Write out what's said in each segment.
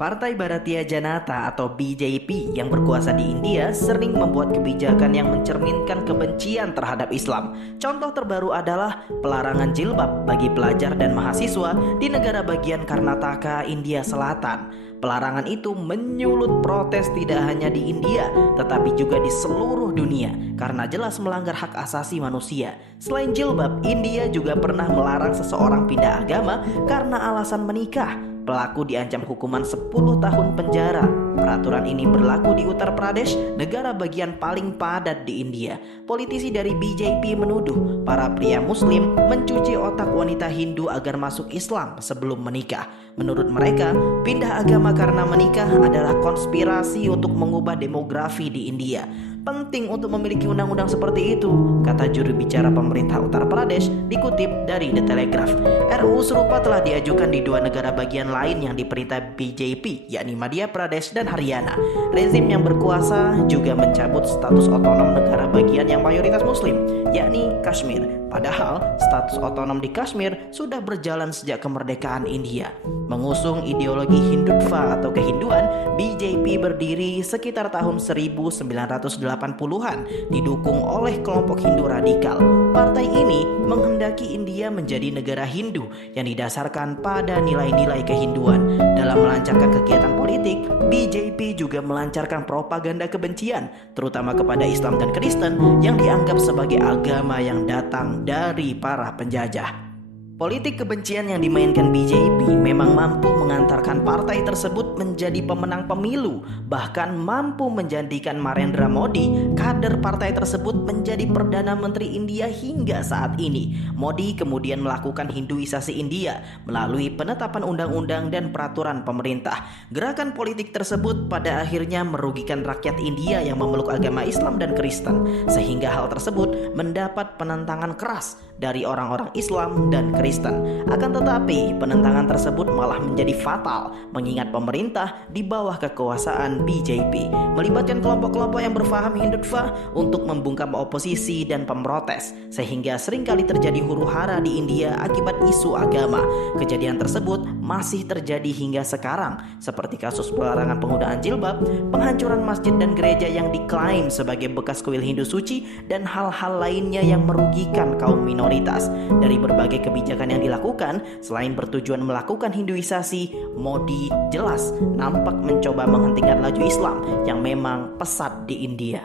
Partai Bharatiya Janata atau BJP yang berkuasa di India sering membuat kebijakan yang mencerminkan kebencian terhadap Islam. Contoh terbaru adalah pelarangan jilbab bagi pelajar dan mahasiswa di negara bagian Karnataka, India Selatan. Pelarangan itu menyulut protes tidak hanya di India, tetapi juga di seluruh dunia karena jelas melanggar hak asasi manusia. Selain jilbab, India juga pernah melarang seseorang pindah agama karena alasan menikah. Pelaku diancam hukuman 10 tahun penjara. Peraturan ini berlaku di Uttar Pradesh, negara bagian paling padat di India. Politisi dari BJP menuduh para pria Muslim mencuci otak wanita Hindu agar masuk Islam sebelum menikah. Menurut mereka, pindah agama karena menikah adalah konspirasi untuk mengubah demografi di India. Penting untuk memiliki undang-undang seperti itu, kata juru bicara pemerintah Uttar Pradesh dikutip dari The Telegraph. RUU serupa telah diajukan di dua negara bagian lain yang diperintah BJP, yakni Madhya Pradesh dan Haryana. Rezim yang berkuasa juga mencabut status otonom negara bagian yang mayoritas Muslim, yakni Kashmir. Padahal status otonom di Kashmir sudah berjalan sejak kemerdekaan India. Mengusung ideologi Hindutva atau kehinduan, BJP berdiri sekitar tahun 1980-an, didukung oleh kelompok Hindu radikal. Partai ini menghendaki India menjadi negara Hindu yang didasarkan pada nilai-nilai kehinduan. Dalam melancarkan kegiatan politik, BJP juga melancarkan propaganda kebencian, terutama kepada Islam dan Kristen yang dianggap sebagai agama yang datang dari para penjajah. Politik kebencian yang dimainkan BJP memang mampu mengantarkan partai tersebut menjadi pemenang pemilu, bahkan mampu menjadikan Narendra Modi, kader partai tersebut, menjadi Perdana Menteri India hingga saat ini. Modi kemudian melakukan Hinduisasi India melalui penetapan undang-undang dan peraturan pemerintah. Gerakan politik tersebut pada akhirnya merugikan rakyat India yang memeluk agama Islam dan Kristen, sehingga hal tersebut mendapat penentangan keras dari orang-orang Islam dan Kristen. Akan tetapi, penentangan tersebut malah menjadi fatal mengingat pemerintah di bawah kekuasaan BJP melibatkan kelompok-kelompok yang berfaham Hindutva untuk membungkam oposisi dan pemrotes, sehingga seringkali terjadi huru-hara di India akibat isu agama. Kejadian tersebut masih terjadi hingga sekarang, seperti kasus pelarangan penggunaan jilbab, penghancuran masjid dan gereja yang diklaim sebagai bekas kuil Hindu suci, dan hal-hal lainnya yang merugikan kaum minoritas. Dari berbagai kebijakan yang dilakukan, selain bertujuan melakukan Hinduisasi, Modi jelas nampak mencoba menghentikan laju Islam yang memang pesat di India.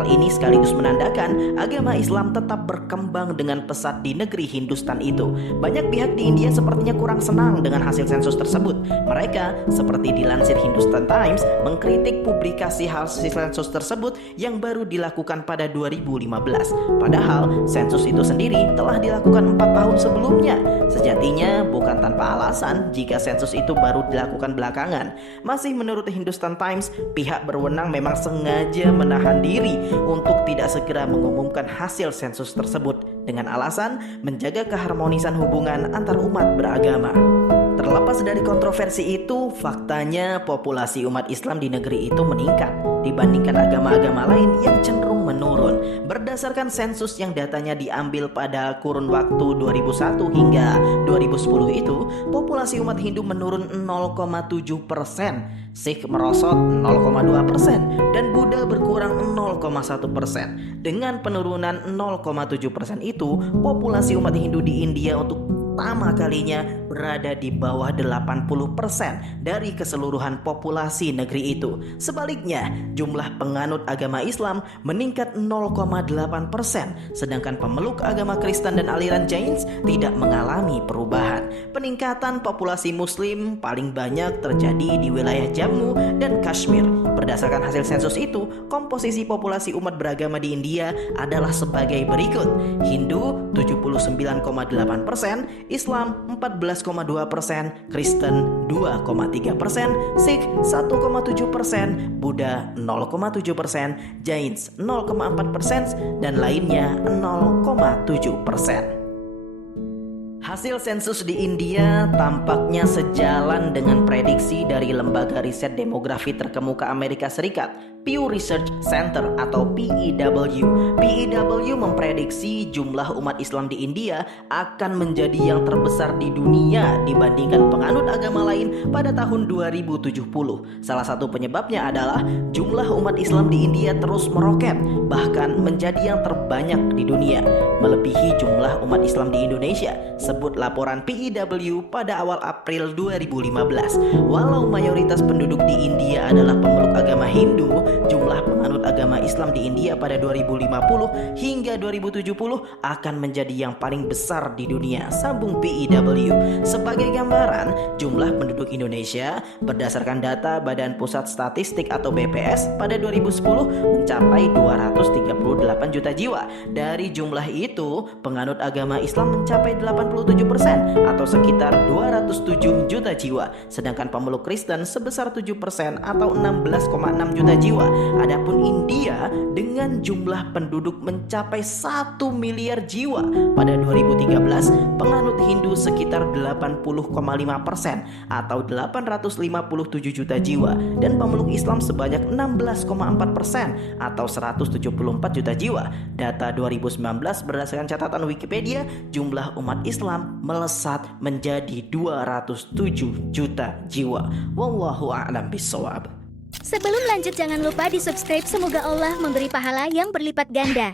Hal ini sekaligus menandakan agama Islam tetap berkembang dengan pesat di negeri Hindustan itu. Banyak pihak di India sepertinya kurang senang dengan hasil sensus tersebut. Mereka, seperti dilansir Hindustan Times, mengkritik publikasi hasil sensus tersebut yang baru dilakukan pada 2015. Padahal sensus itu sendiri telah dilakukan 4 tahun sebelumnya. Sejatinya bukan tanpa alasan jika sensus itu baru dilakukan belakangan. Masih menurut Hindustan Times, pihak berwenang memang sengaja menahan diri untuk tidak segera mengumumkan hasil sensus tersebut dengan alasan menjaga keharmonisan hubungan antar umat beragama. Terlepas dari kontroversi itu, faktanya populasi umat Islam di negeri itu meningkat dibandingkan agama-agama lain yang cenderung menurun. Berdasarkan sensus yang datanya diambil pada kurun waktu 2001 hingga 2010 itu, populasi umat Hindu menurun 0,7%, Sikh merosot 0,2%, dan Buddha berkurang 0,1%. Dengan penurunan 0,7% itu, populasi umat Hindu di India untuk pertama kalinya berada di bawah 80% dari keseluruhan populasi negeri itu. Sebaliknya, jumlah penganut agama Islam meningkat 0,8%, sedangkan pemeluk agama Kristen dan aliran Jains tidak mengalami perubahan. Peningkatan populasi Muslim paling banyak terjadi di wilayah Jammu dan Kashmir. Berdasarkan hasil sensus itu, komposisi populasi umat beragama di India adalah sebagai berikut: Hindu 79,8%, Islam 14,2%, Kristen 2,3%, Sikh 1,7%, Buddha 0,7%, Jains 0,4%, dan lainnya 0,7%. Hasil sensus di India tampaknya sejalan dengan prediksi dari Lembaga Riset Demografi Terkemuka Amerika Serikat Pew Research Center atau PEW. PEW memprediksi jumlah umat Islam di India akan menjadi yang terbesar di dunia dibandingkan penganut agama lain pada tahun 2070. Salah satu penyebabnya adalah jumlah umat Islam di India terus meroket, bahkan menjadi yang terbanyak di dunia, melebihi jumlah umat Islam di Indonesia, sebut laporan PEW pada awal April 2015. Walau mayoritas penduduk di India adalah pemeluk agama Hindu, jumlah penganut agama Islam di India pada 2050 hingga 2070 akan menjadi yang paling besar di dunia, sambung PEW. Sebagai gambaran, jumlah penduduk Indonesia berdasarkan data Badan Pusat Statistik atau BPS pada 2010 mencapai 238 juta jiwa. Dari jumlah itu, penganut agama Islam mencapai 87% atau sekitar 207 juta jiwa, sedangkan pemeluk Kristen sebesar 7% atau 16,6 juta jiwa. Adapun India dengan jumlah penduduk mencapai 1 miliar jiwa pada 2013, penganut Hindu sekitar 80,5% atau 857 juta jiwa, dan pemeluk Islam sebanyak 16,4% atau 174 juta jiwa. Data 2019 berdasarkan catatan Wikipedia, jumlah umat Islam melesat menjadi 207 juta jiwa. Wallahu a'lam bishawab. Sebelum lanjut jangan lupa di subscribe, semoga Allah memberi pahala yang berlipat ganda.